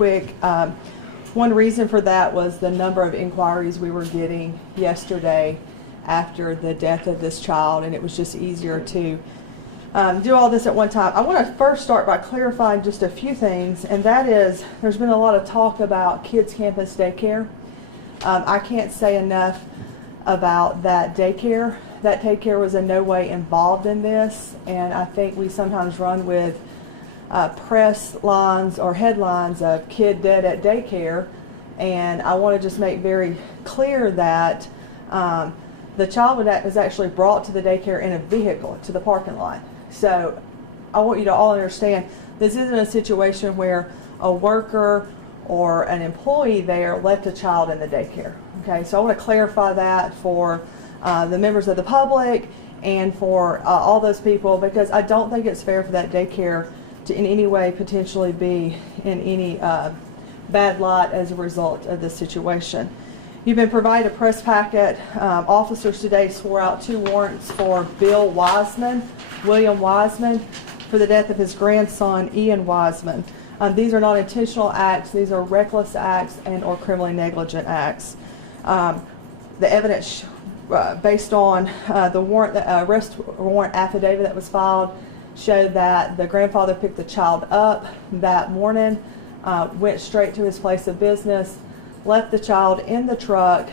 quick. One reason for that was the number of inquiries we were getting yesterday after the death of this child, and it was just easier to do all this at one time. I want to first start by clarifying just a few things, and that is there's been a lot of talk about kids campus daycare. I can't say enough about that daycare. That daycare was in no way involved in this, and I think we sometimes run with press lines or headlines of kid dead at daycare, and I want to just make very clear that the child was actually brought to the daycare in a vehicle to the parking lot. So I want you to all understand this isn't a situation where a worker or an employee there left a child in the daycare. Okay, so I want to clarify that for the members of the public and for all those people, because I don't think it's fair for that daycare to in any way potentially be in any bad light as a result of this situation. You've been provided a press packet. Officers today swore out 2 warrants for William Wiseman, for the death of his grandson, Ian Wiseman. These are not intentional acts. These are reckless acts and or criminally negligent acts. The evidence based on the arrest warrant affidavit that was filed showed that the grandfather picked the child up that morning, went straight to his place of business, left the child in the truck,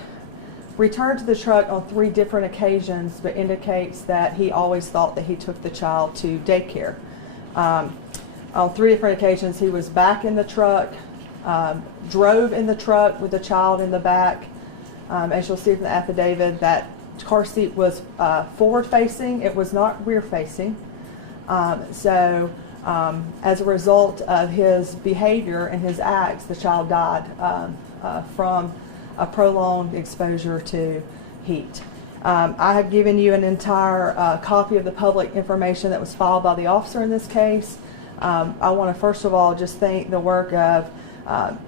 returned to the truck on 3 different occasions, but indicates that he always thought that he took the child to daycare. On 3 different occasions, he was back in the truck, drove in the truck with the child in the back. As you'll see from the affidavit, that car seat was forward-facing. It was not rear-facing. So as a result of his behavior and his acts, the child died from a prolonged exposure to heat. I have given you an entire copy of the public information that was filed by the officer in this case. I want to first of all just thank the work of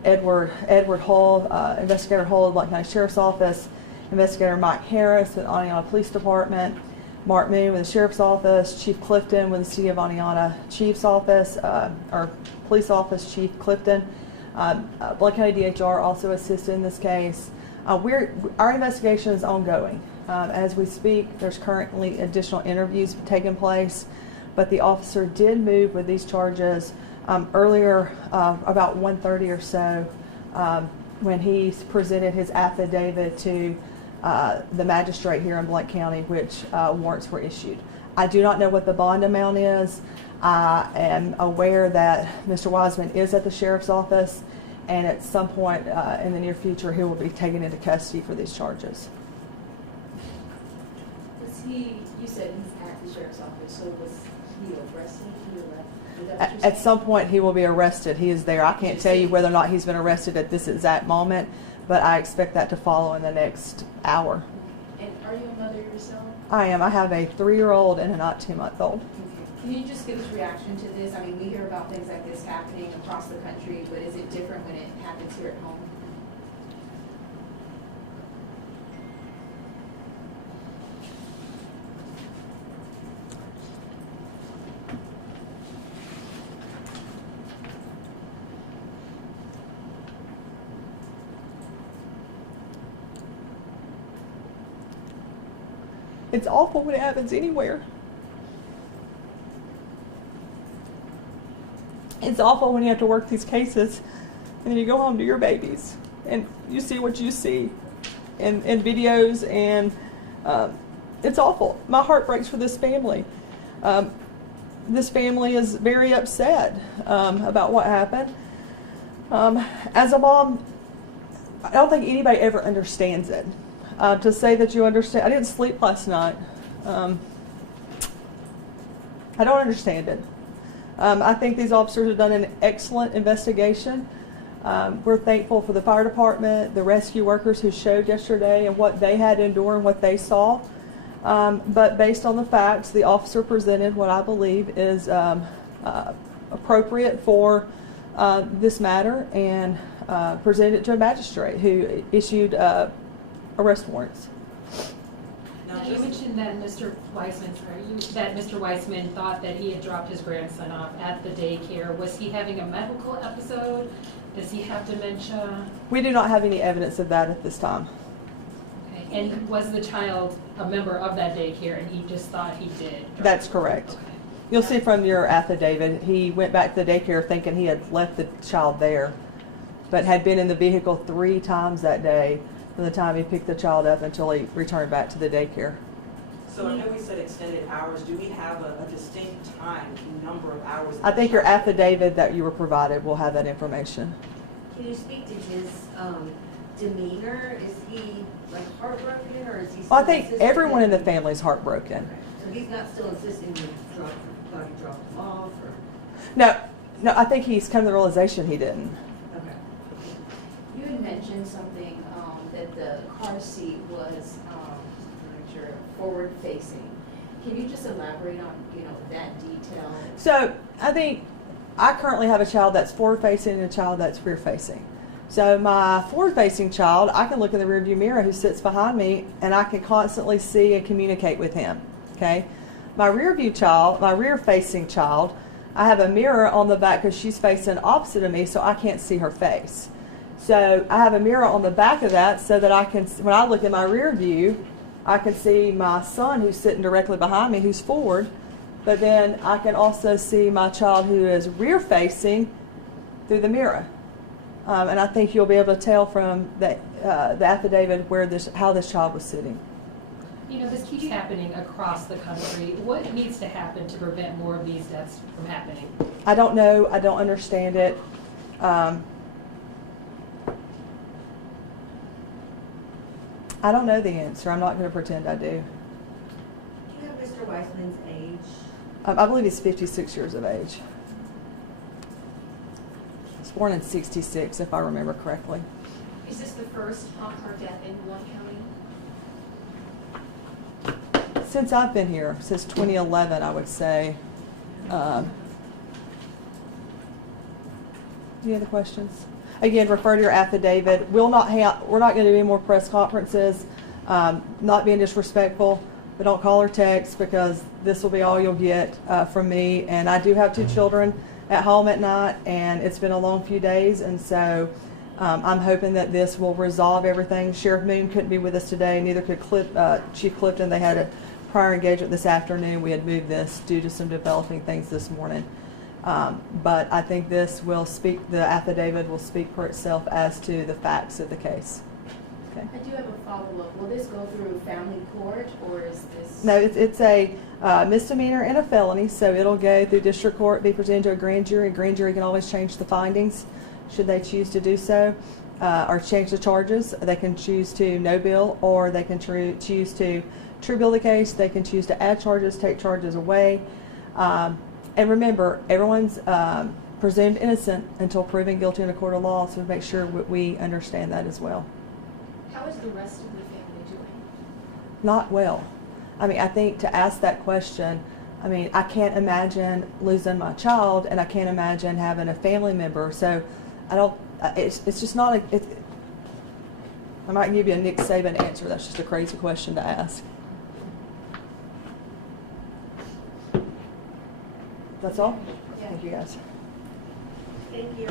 Edward Hull, Investigator Hull of the Blount County Sheriff's Office, Investigator Mike Harris with the Oneonta Police Department, Mark Moon with the Sheriff's Office, Chief Clifton with the City of Oneonta Chief's Office, or Police Office Chief Clifton. Blount County DHR also assisted in this case. Our investigation is ongoing. As we speak, there's currently additional interviews taking place, but the officer did move with these charges earlier, about 1:30 or so, when he presented his affidavit to the magistrate here in Blount County, which warrants were issued. I do not know what the bond amount is. I am aware that Mr. Wiseman is at the Sheriff's Office, and at some point in the near future he will be taken into custody for these charges. You said he's at the Sheriff's Office, so was he arrested? At some point he will be arrested. He is there. I can't tell you whether or not he's been arrested at this exact moment, but I expect that to follow in the next hour. And are you a mother yourself? I am. I have a 3-year-old and a not 2-month-old. Can you just give us a reaction to this? I mean, we hear about things like this happening across the country, but is it different when it happens here at home? It's awful when it happens anywhere. It's awful when you have to work these cases and then you go home to your babies and you see what you see in videos, and it's awful. My heart breaks for this family. This family is very upset about what happened. As a mom, I don't think anybody ever understands it. To say that you understand, I didn't sleep last night. I don't understand it. I think these officers have done an excellent investigation. We're thankful for the fire department, the rescue workers who showed yesterday and what they had to endure and what they saw. But based on the facts, the officer presented what I believe is appropriate for this matter, and presented it to a magistrate who issued arrest warrants. Now, you mentioned that Mr. Wiseman thought that he had dropped his grandson off at the daycare. Was he having a medical episode? Does he have dementia? We do not have any evidence of that at this time. Okay. And was the child a member of that daycare and he just thought he did? That's correct. Okay. You'll see from your affidavit, he went back to the daycare thinking he had left the child there, but had been in the vehicle 3 times that day from the time he picked the child up until he returned back to the daycare. So I know we said extended hours. Do we have a distinct time, number of hours? I think your affidavit that you were provided will have that information. Can you speak to his demeanor? Is he like heartbroken, or is he still Well, I think insisting everyone in the that- family is heartbroken. Okay. So he's not still insisting you drop him off, or? No, I think he's come to the realization he didn't. Okay. You had mentioned something, that the car seat was, forward facing. Can you just elaborate on, that detail? So I think I currently have a child that's forward facing and a child that's rear facing. So my forward facing child, I can look in the rearview mirror who sits behind me and I can constantly see and communicate with him. Okay. My rear facing child, I have a mirror on the back because she's facing opposite of me, so I can't see her face. So I have a mirror on the back of that so that I can, when I look in my rear view, I can see my son who's sitting directly behind me, who's forward, but then I can also see my child who is rear facing through the mirror. And I think you'll be able to tell from the affidavit how this child was sitting. This keeps happening across the country. What needs to happen to prevent more of these deaths from happening? I don't know. I don't understand it. I don't know the answer. I'm not going to pretend I do. Do you have Mr. Weissman's age? I believe he's 56 years of age. He was born in '66, if I remember correctly. Is this the first car death in Blount County? Since I've been here, since 2011, I would say. Any other questions? Again, refer to your affidavit. We're not going to do any more press conferences. Not being disrespectful, but don't call or text because this will be all you'll get from me. And I do have 2 children at home at night, and it's been a long few days, and so I'm hoping that this will resolve everything. Sheriff Moon couldn't be with us today, neither could Chief Clifton. They had a prior engagement this afternoon. We had moved this due to some developing things this morning. But I think this will speak, the affidavit will speak for itself as to the facts of the case. Okay. I do have a follow-up. Will this go through family court, or is this? No, it's a misdemeanor and a felony, so it'll go through district court, be presented to a grand jury. A grand jury can always change the findings should they choose to do so, or change the charges. They can choose to no bill, or they can choose to true bill the case. They can choose to add charges, take charges away. And remember, everyone's presumed innocent until proven guilty in a court of law, so make sure we understand that as well. How is the rest of the family doing? Not well. I mean, I think to ask that question, I mean, I can't imagine losing my child, and I can't imagine having a family member. So I don't, it's just not I might give you a Nick Saban answer. That's just a crazy question to ask. That's all? Yeah. Thank you, guys. Thank you.